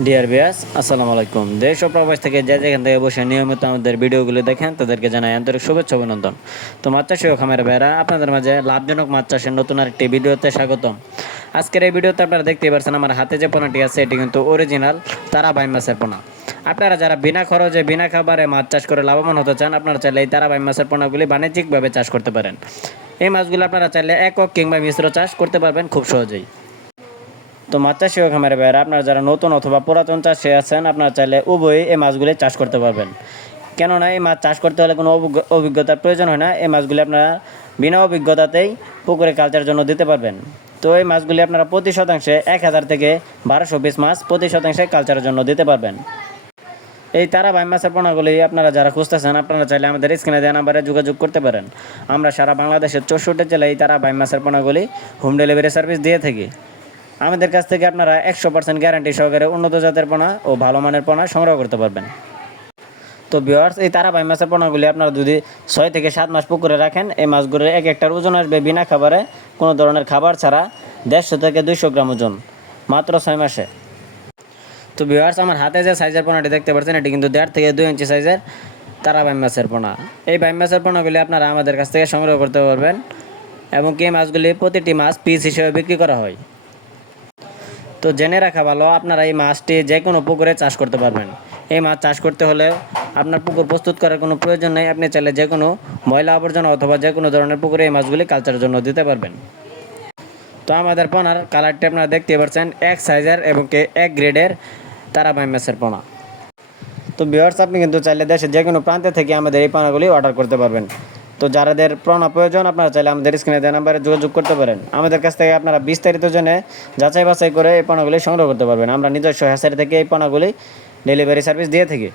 Dear viewers, আসসালামু আলাইকুম। দেশ ও প্রবাস থেকে যে যেখান থেকে বসে নিয়মিত আমাদের ভিডিওগুলো দেখেন তাদেরকে জানাই আন্তরিক শুভেচ্ছা অভিনন্দন। তো মাছ চাষি ও খামার ভাইরা, আপনাদের মাঝে লাভজনক মাছ চাষের নতুন আরেকটি ভিডিওতে স্বাগতম। আজকের এই ভিডিওতে আপনারা দেখতেই পাচ্ছেন আমার হাতে যে পোনাটি আছে এটি কিন্তু অরিজিনাল তারাবাই মাছের পোনা। আপনারা যারা বিনা খরচে বিনা খাবারে মাছ চাষ করে লাভবান হতে চান, আপনারা চাইলে এই তারাবাই মাছের পোনাগুলি বাণিজ্যিকভাবে চাষ করতে পারেন। এই মাছগুলো আপনারা চাইলে একক কিংবা মিশ্র চাষ করতে পারবেন খুব সহজেই। তো মাছ চাষি ও খামারে ভাইয়েরা, আপনারা যারা নতুন অথবা পুরাতন চাষি আছেন, আপনারা চাইলে উভয়ই এই মাছগুলি চাষ করতে পারবেন। কেননা এই মাছ চাষ করতে হলে কোনো অভিজ্ঞতার প্রয়োজন হয় না। এই মাছগুলি আপনারা বিনা অভিজ্ঞতাতেই পুকুরে কালচার জন্য দিতে পারবেন। তো এই মাছগুলি আপনারা প্রতি শতাংশে 1000 থেকে 1220 মাছ প্রতি শতাংশে কালচারের জন্য দিতে পারবেন। এই তারাবাই মাছের পোনাগুলি আপনারা যারা খুঁজতেছেন, আপনারা চাইলে আমাদের স্ক্রিনে দেওয়া নাম্বারে যোগাযোগ করতে পারেন। আমরা সারা বাংলাদেশের 64 জেলায় এই তারাবাই মাছের পোনাগুলি হোম ডেলিভারি সার্ভিস দিয়ে থাকি। আমাদের কাছ থেকে আপনারা 100% গ্যারান্টি সহকারে উন্নত জাতের পোনা ও ভালো মানের পোনা সংগ্রহ করতে পারবেন। তো ভিউয়ার্স, এই তারাবাই মাছের পোনাগুলি আপনারা যদি 6 থেকে 7 মাস পুকুরে রাখেন, এই মাছগুলোর এক একটার ওজন আসবে বিনা খাবারে, কোনো ধরনের খাবার ছাড়া 150 থেকে 200 গ্রাম ওজন, মাত্র 6 মাসে। তো ভিউয়ার্স, আমার হাতে যে সাইজের পোনাটি দেখতে পাচ্ছেন এটি কিন্তু 1.5 থেকে 2 ইঞ্চি সাইজের তারাবাই মাছের পোনা। এই বাই মাছের পোনাগুলি আপনারা আমাদের কাছ থেকে সংগ্রহ করতে পারবেন এবং এই মাছগুলি প্রতিটি মাছ পিস হিসেবে বিক্রি করা হয়। তো জেনে রাখা ভালো, আপনারা এই মাছটি যে কোনো পুকুরে চাষ করতে পারবেন। এই মাছ চাষ করতে হলে আপনার পুকুর প্রস্তুত করার কোনো প্রয়োজন নেই। আপনি চাইলে যে কোনো ময়লা আবর্জনা অথবা যে কোনো ধরনের পুকুরে এই মাছগুলি কালচারের জন্য দিতে পারবেন। তো আমাদের পোনার কালারটি আপনারা দেখতে পাচ্ছেন, এক সাইজের এবং এক গ্রেডের তারাবাই মাছের পোনা। তো ভিউয়ার্স, আপনি কিন্তু চাইলে দেশের যে কোনো প্রান্তে থেকে আমাদের এই পোনাগুলি অর্ডার করতে পারবেন। তো যাদের পোনা প্রয়োজন, আপনারা চাইলে আমাদের স্ক্রিনে দেওয়া নাম্বারে যোগাযোগ করতে পারেন। আমাদের কাছ থেকে আপনারা বিস্তারিত জেনে যাচাই বাছাই করে এই পোনাগুলি সংগ্রহ করতে পারবেন। আমরা নিজস্ব হ্যাচারি থেকে এই পোনাগুলি ডেলিভারি সার্ভিস দিয়ে থাকি।